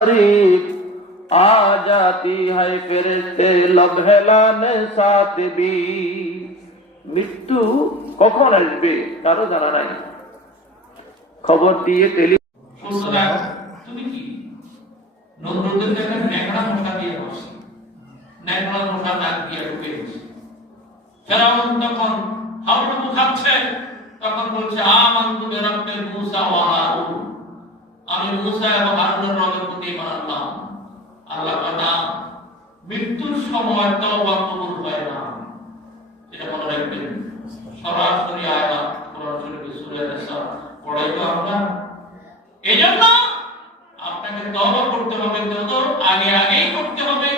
आ जाती है फिरते लम्हेलाने साथ भी মৃত্যু কখন আসবে তারও জানা নাই। খবর দিয়ে তুমি কি নমরুদের একটা ন্যাকড়া মশা দিয়ে বসে, ন্যাকড়া মশা নাক দিয়ে ঢুকে গেছে। ফেরাউন তখন হাবুডুবু খাচ্ছে, তখন বলছে আমানতু বিরাব্বিল মূসা ওয়া হারুন, আমি মূসা এবং হারুনের রবের প্রতি ঈমান আনলাম। আল্লাহ কথা মৃত্যুর সময় তওবা কবুল হয় না, এটা মনে রাখবেন। সরাসরি আয়াত কোরআন শরীফে সূরা নিসা পড়াই তো আমরা। এইজন্য আপনাকে তওবা করতে হবে, যত আগেই করতে হবে।